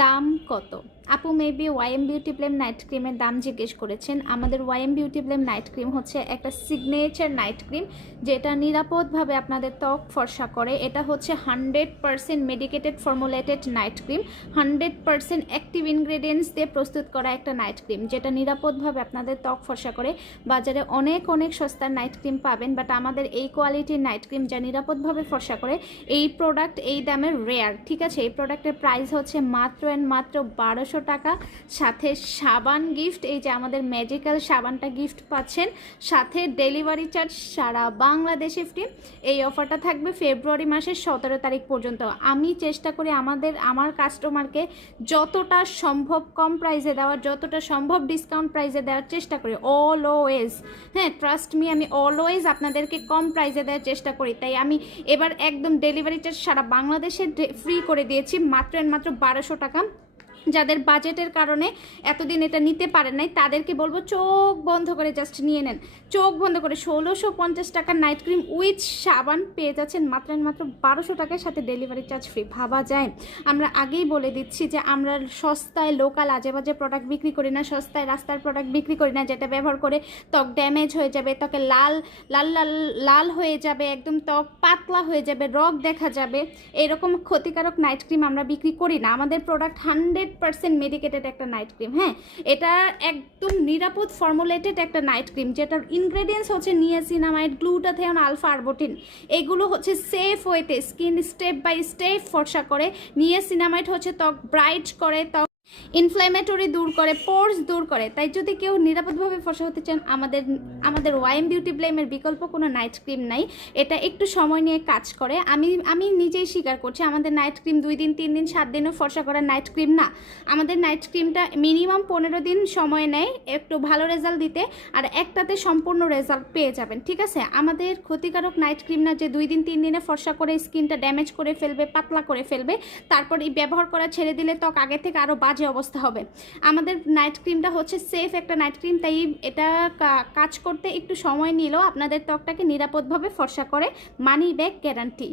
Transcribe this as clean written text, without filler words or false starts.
দাম কত? আপু maybe YM beauty blame night ক্রিমের দাম জিজ্ঞেস করেছেন। আমাদের YM beauty blame night cream হচ্ছে একটা সিগনেচার নাইট ক্রিম, যেটা নিরাপদভাবে আপনাদের ত্বক ফর্সা করে। এটা হচ্ছে 100% medicated formulated night cream, 100% active ingredients দিয়ে প্রস্তুত করা একটা নাইট ক্রিম, যেটা নিরাপদভাবে আপনাদের ত্বক ফর্সা করে। বাজারে অনেক অনেক সস্তার নাইট ক্রিম পাবেন, বাট আমাদের এই কোয়ালিটির নাইট ক্রিম যা নিরাপদভাবে ফর্সা করে, এই প্রোডাক্ট এই দামের রেয়ার। ঠিক আছে, এই প্রোডাক্টের প্রাইস হচ্ছে মাত্র অ্যান্ড মাত্র 1200 টাকা, সাথে সাবান গিফট। এই যে আমাদের ম্যাজিক্যাল সাবানটা গিফট পাচ্ছেন, সাথে ডেলিভারি চার্জ সারা বাংলাদেশে ফ্রি। এই অফারটা থাকবে ফেব্রুয়ারি মাসের 17 তারিখ পর্যন্ত। আমি চেষ্টা করি আমার কাস্টমারকে যতটা সম্ভব কম প্রাইসে দেওয়ার, যতটা সম্ভব ডিসকাউন্ট প্রাইসে দেওয়ার চেষ্টা করি অলওয়েজ। হ্যাঁ, ট্রাস্ট মি, আমি অলওয়েজ আপনাদেরকে কম প্রাইসে দেওয়ার চেষ্টা করি। তাই আমি এবার একদম ডেলিভারি চার্জ সারা বাংলাদেশে ফ্রি করে দিয়েছি মাত্র অ্যান্ড মাত্র 1200 টাকা। যাদের বাজেটের কারণে এতদিন এটা নিতে পারেন নাই, তাদেরকে বলবো চোখ বন্ধ করে জাস্ট নিয়ে নেন। চোখ বন্ধ করে 1650 টাকার নাইট ক্রিম উইথ সাবান পেয়ে যাচ্ছেন মাত্র মাত্র 1200 টাকার সাথে ডেলিভারি চার্জ ফ্রি। ভাবা যায়? আমরা আগেই বলে দিচ্ছি যে আমরা সস্তায় লোকাল আজে বাজে প্রোডাক্ট বিক্রি করি না, সস্তায় রাস্তার প্রোডাক্ট বিক্রি করি না, যেটা ব্যবহার করে ত্বক ড্যামেজ হয়ে যাবে, ত্বকে লাল লাল লাল লাল হয়ে যাবে, একদম ত্বক পাতলা হয়ে যাবে, রগ দেখা যাবে, এরকম ক্ষতিকারক নাইট ক্রিম আমরা বিক্রি করি না। আমাদের প্রোডাক্ট 100% মেডিকেটেড একটা নাইট ক্রিম। হ্যাঁ, এটা একদম নিরাপদ ফর্মুলেটেড একটা নাইট ক্রিম, যেটার ইনগ্রেডিয়েন্টস হচ্ছে নিয়াসিনামাইড, গ্লুটাথিয়ন, আলফা আরবুটিন। এগুলো হচ্ছে সেফ ওয়েতে স্কিন স্টেপ বাই স্টেপ ফর্সা করে। নিয়াসিনামাইড হচ্ছে ত্বক ব্রাইট করে, ত্বক ইনফ্ল্যামেটরি দূর করে, পোর্স দূর করে। তাই যদি কেউ নিরাপদভাবে ফর্সা হতে চান, আমাদের ওয়াইএম বিউটি ব্লেমের বিকল্প কোনো নাইট ক্রিম নাই। এটা একটু সময় নিয়ে কাজ করে। আমি নিজেই স্বীকার করছি, আমাদের নাইট ক্রিম 2 দিন 3 দিন 7 দিনও ফর্সা করার নাইট ক্রিম না। আমাদের নাইট ক্রিমটা মিনিমাম 15 দিন সময় নেয় একটু ভালো রেজাল্ট দিতে, আর একটাতে সম্পূর্ণ রেজাল্ট পেয়ে যাবেন। ঠিক আছে, আমাদের ক্ষতিকারক নাইট ক্রিম না যে 2 দিন 3 দিনে ফর্সা করে স্কিনটা ড্যামেজ করে ফেলবে, পাতলা করে ফেলবে, তারপর এই ব্যবহার করা ছেড়ে দিলে ত্বক আগে থেকে আরও বাজে অবস্থা হবে। আমাদের নাইট ক্রিমটা হচ্ছে সেফ একটা নাইট ক্রিম, তাই এটা কাজ করতে একটু সময় নিলেও আপনাদের ত্বকটাকে নিরাপদভাবে ফর্সা করে। Money back guarantee.